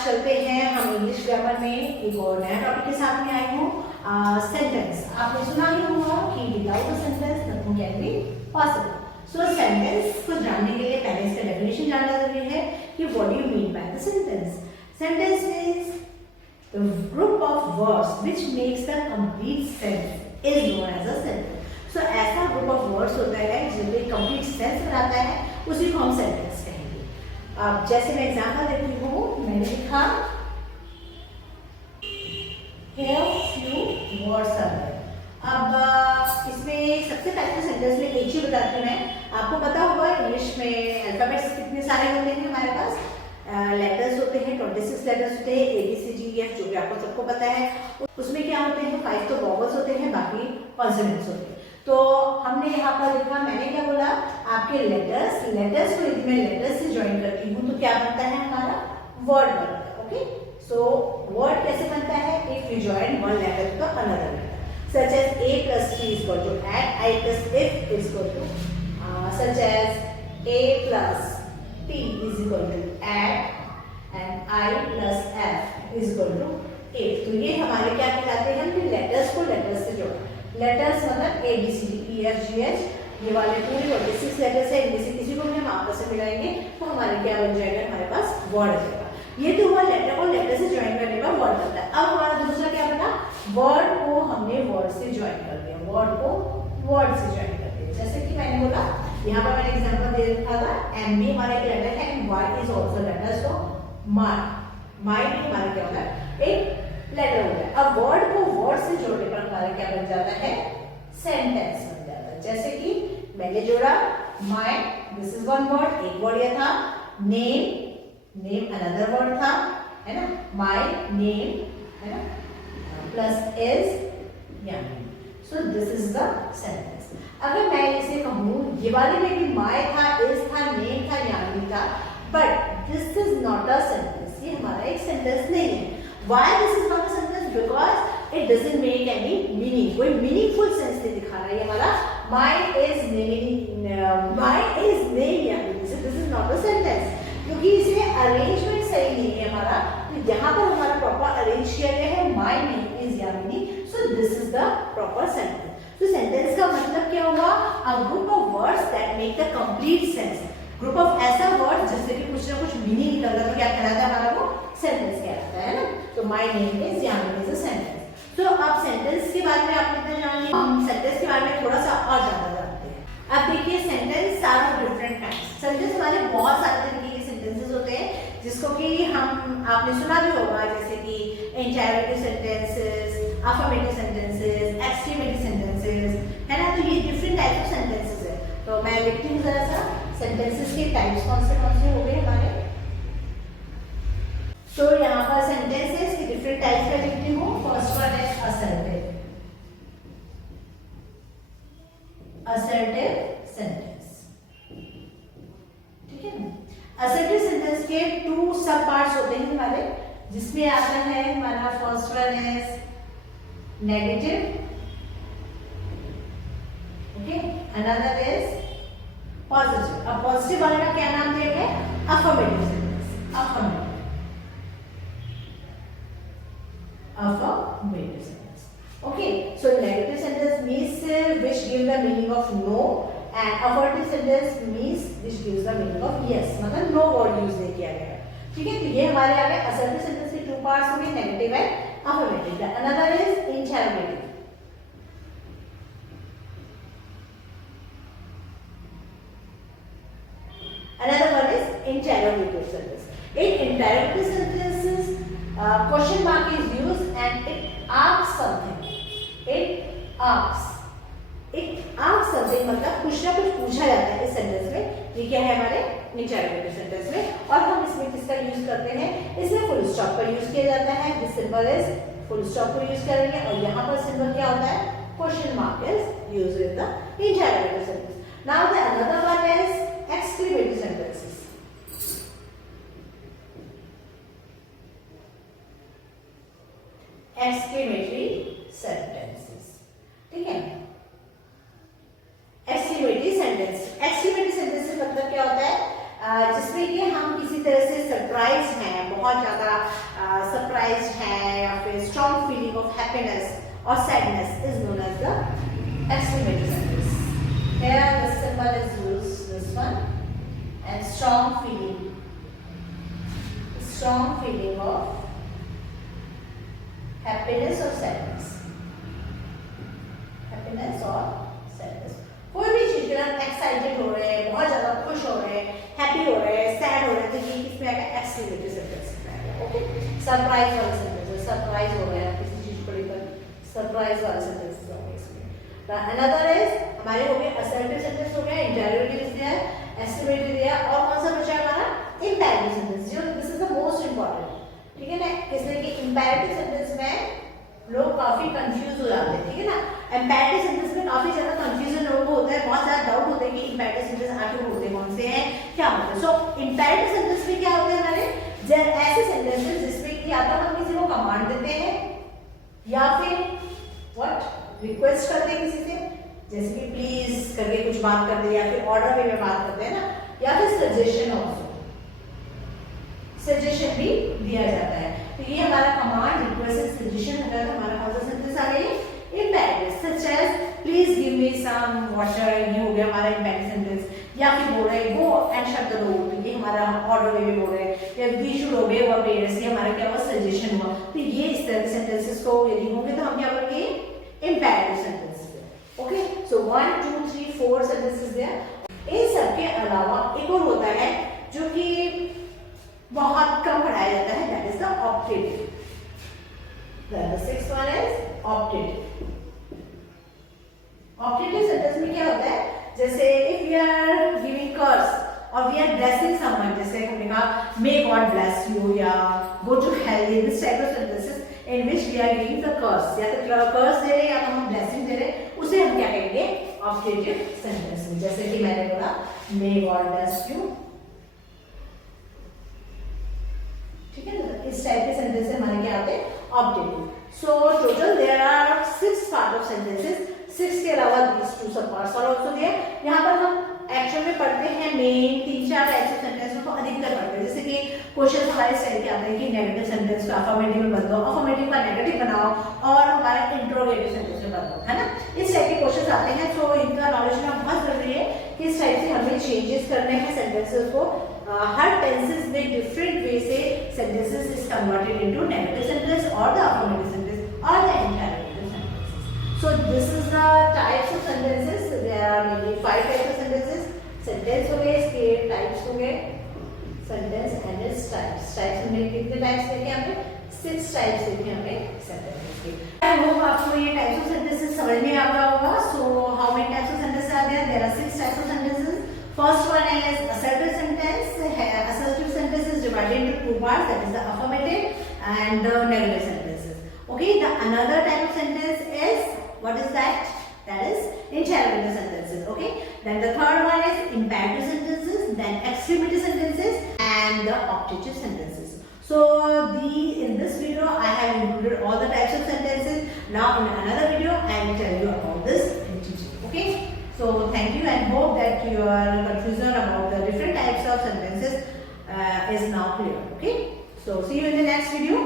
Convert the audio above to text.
आज चलते हैं हम इंग्लिश ग्रामर में एक और नया टॉपिक के साथ में आई हूँ, सेंटेंस। आपने सुना ही होगा कि without a sentence nothing can be possible. So sentence को जानने के लिए पहले इसका डेफिनेशन जानना जरूरी है कि what do you mean by the sentence. Sentence is the group of words which makes the complete sense is known as a sentence. So ऐसा ग्रुप ऑफ वर्ड्स होता है जो कंप्लीट सेंस बनाता है, उसी को हम सेंटेंस कहेंगे। अब जैसे मैं एग्जांपल देती हूँ, मैंने लिखा here few words are there। अब इसमें सबसे पहले सेंटेंस में एक चीज बताती हूँ मैं। आपको पता होगा इंग्लिश में अल्फाबेट्स कितने सारे होते हैं हमारे पास, लेटर्स होते हैं 26 लेटर्स होते हैं, ABCDEF जो भी आपको सबको पता है। उसमें क्या होते हैं, 5 तो वॉवल्स होते हैं, बाकी कॉन्सोनेंट्स होते हैं। तो हमने यहाँ पर लिखा, मैंने क्या बोला, आपके लेटर्स को यदि मैं लेटर्स से ज्वाइन करती हूँ तो क्या बनता है, हमारा वर्ड बनता है। ओके, सो वर्ड कैसे बनता है, if you join one letter to another letter, such as A plus T is equal to add I plus F is equal to such as A plus T is equal to add and I plus F is equal to 8। तो ये हमारे क्या कहलाते हैं, हम letters को letters से जोड़े। लेटर्स मतलब ABCDEFGH, ये वाले पूरे 26 लेटर्स है, इनमें से किसी को भी हम आपस में मिलाएंगे तो हमारे क्या बन जाएगा, हमारे पास वर्ड आ जाएगा। ये तो हुआ लेटर को लेटर से ज्वाइन करने का वर्ड बनता है। अब हमारा दूसरा क्या बना, वर्ड को हमने वर्ड से ज्वाइन कर दिया, वर्ड को वर्ड से ज्वाइन कर दिया। जैसे कि मैंने बोला, यहाँ पर मैंने एग्जांपल दे रखा था, M भी हमारा एक लेटर है and Y is also letter, so my भी हमारा क्या होता है, एक लेटर होता है। अब वर्ड को वर्ड से जोड़ने पर हमारा क्या बन जाता है, सेंटेंस बन जाता है। जैसे कि मैंने जोड़ा my, this is one word, एक वर्ड यह था, नेम अनदर वर्ड था, है ना, माय नेम, है ना, प्लस इज यानी, सो दिस इज द सेंटेंस। अगर मैं इसे कहूँ, ये वाले में भी माय था, इज था, नेम था, यानी था, but this is not a sentence, ये हमारा एक सेंटेंस नहीं है। Why this is not a sentence? Because it doesn't make any meaning, कोई meaningful sense नहीं दिखा रहा है। ये हमारा my is name यानी this is not a sentence, क्योंकि इसमें अरेंजमेंट सही नहीं है हमारा। तो यहाँ पर हमारा प्रॉपर अरेंज किया गया है, my name is Yamini, so this is the proper sentence। तो सेंटेंस का मतलब क्या हुआ, a group of words that make the complete sense। Group of ऐसा वर्ड जिससे कि कुछ ना कुछ मीनिंग निकल रहा है, तो क्या कहलाता है हमारा, वो सेंटेंस कहलाता है ना। तो my name is Yamini is a sentence. तो अब सेंटेंस के बारे में आप कितना जान लिया, हम सेंटेंस के बारे में थोड़ा सा और ज्यादा जानते हैं। अब देखिए, sentence are different types. Sentence हमारे बहुत सारे तरीके के सेंटेंसेस होते हैं, जिसको कि हम आपने सुना भी होगा, जैसे कि interrogative sentences, affirmative sentences, exclamative sentences, है ना। तो ये डिफरेंट टाइप्स ऑफ सेंटेंसेस है। तो मैं लिखती हूँ जरा सा सेंटेंसेस के टाइप्स कौन से हो गए हमारे। तो यहाँ पर सेंटेंसेस की डिफरेंट टाइप्स का लिखती हूँ। फर्स्ट वन है असर्टिव सेंटेंस, ठीक है ना। असर्टिव सेंटेंस के 2 सब पार्ट्स होते हैं हमारे, जिसमें आता है हमारा फर्स्ट वन है negative, okay, another is positive. अब पॉजिटिव वाले का क्या नाम दिया गया, affirmative sentence, affirmative sentence। Okay, so negative sentence means which gives the meaning of no, and affirmative sentence means which gives the meaning of yes, मतलब no word use नहीं किया गया, ठीक है। तो ये हमारे आ गए assertive sentence के 2 parts हो गए, negative and affirmative। another is interrogative, another one is interrogative sentence। in interrogative sentences question mark is used and it asks something, it asks something, मतलब कुछ ना कुछ पूछा जाता है इस सेंटेंस में। ये क्या है हमारे इंटरोगेटिव सेंटेंस में। और हम इसमें किसका यूज करते हैं, इसमें फुल स्टॉप का यूज किया जाता है। This symbol is full stop को यूज करेंगे, और यहाँ पर सिंबल क्या होता है, question mark is used in the interrogative sentence. Now the another one is exclamative sentences. Exclamatory sentences, ठीक है। एक्सक्लेमेटरी सेंटेंस मतलब क्या होता है, जिसमें कि हम किसी किसी तरह से सरप्राइज हैं, बहुत ज़्यादा सरप्राइज हैं, या फिर स्ट्रॉन्ग फीलिंग ऑफ हैप्पीनेस और sadness is known as the exclamative sentence. Here the symbol is used, this one, and strong feeling of happiness or sadness. Happiness or sadness. कोई भी चीज के लिए एक्साइटेड हो रहे हैं, बहुत ज्यादा खुश हो रहे हैं, हैप्पी हो रहे हैं, सैड हो रहे हैं, तो ये किसमें आएगा? एक्सक्लेमेटिव सेंटेंस में आएगा. ओके, सरप्राइज वाला सेंटेंस, सरप्राइज हो रहा है किसी चीज को लेकर, सरप्राइज वाला सेंटेंस होगा इसमें. Another is हमारे हो गए assertive sentence हो गया, interrogative is there, exclamative दिया, और कौन सा बचा हमारा? Imperative sentence. जो this is the most important. ठीक है ना? इसलिए कि imperative sentence में लोग काफी कंफ्यूज हो जाते हैं. ठीक है ना? Imperative sentence में काफी ज्यादा कंफ्यूजन लोगों को होता है, बहुत ज्यादा डाउट होता है कि imperative sentence आखिर होते हैं कौन से हैं, क्या होते हैं. So imperative sentence में क्या होते हैं हमारे? ऐसे sentences जिसमें कि या तो हम किसी को कमांड देते हैं या फिर what रिक्वेस्ट करते हैं किसी से, जैसे कि प्लीज करके कुछ बात करते हैं, या फिर ऑर्डर वे में बात करते हैं ना, या फिर सजेशन ऑल्सो, सजेशन भी दिया जाता है. तो ये हमारा कमांड, रिक्वेस्ट, सजेशन अगर हमारा कौन सा सेंटेंस आ गया? Imperative. Such as please give me some water, ये हो गया हमारा इम्पेरेटिव सेंटेंस. या फिर बोल रहे go and shut the door, तो ये हमारा ऑर्डर वे में बोल रहे हैं. या we should obey our parents, ये हमारा क्या हुआ? सजेशन हुआ. तो ये इस तरह के सेंटेंसेस को यदि होंगे तो हम क्या बोलेंगे? Imperative sentences. Okay, so 1, 2, 3, 4 sentences there. इन सब के अलावा एक और होता है जो कि बहुत कम पढ़ाया जाता है, that is the optative. Then the sixth one is optative. Optative sentence में क्या होता है? जैसे if we are giving curse or we are blessing someone, जैसे हमने कहा may God bless you या go to hell, this type of sentences in which we are giving the curse, या तो curse दे रहे हैं या तो हम blessing दे रहे हैं, उसे हम क्या कहेंगे? Optative sentence में. जैसे कि मैंने बोला may God bless you. ठीक है ना? इस टाइप के सेंटेंस हमारे क्या आते हैं? Optative. So total there are 6 part of sentences. 6 के अलावा these 2 सब parts are also there. यहाँ पर हम एक्चुअल में पढ़ते हैं मेन 3-4 टाइप्स ऑफ सेंटेंस को अधिकतर पढ़ते हैं. जैसे कि क्वेश्चन हमारे स्टाइल के आते हैं कि नेगेटिव सेंटेंस को अफर्मेटिव में बदलो, अफर्मेटिव का नेगेटिव बनाओ, और हमारा इंट्रोगेटिव सेंटेंस में बदलो, है ना? इस टाइप के क्वेश्चन आते हैं. तो इनका नॉलेज होना बहुत जरूरी है कि इस टाइप से हमें चेंजेस करने हैं सेंटेंसेस को. हर टेंसेस में डिफरेंट वे से sentences is converted into negative sentence और द अफर्मेटिव सेंटेंस और the interrogative sentences. So this is the types of sentences. There are mainly 5 types of sentences. Sentence हो गए, इसके टाइप्स हो गए, sentence and its types. Types में कितने types देखे हमने? 6 टाइप्स देखे हमने सेंटेंसेस के. आई होप आपको ये टाइप्स ऑफ सेंटेंसेस समझ में आ गया होगा. So how many types of sentences are there? There are 6 types of sentences. First one is assertive sentence. Assertive sentence is divided into 2 parts, that is the affirmative and the negative sentences. Okay, the another type of sentence is, what is that? That is interrogative sentences. Okay, then the third one is imperative sentences, then exclamative sentences and the optative sentences. So in this video I have included all the types of sentences. Now in another video I will tell you about this in detail. Okay, so thank you and hope that your confusion about the different types of sentences is now clear. Okay, so see you in the next video.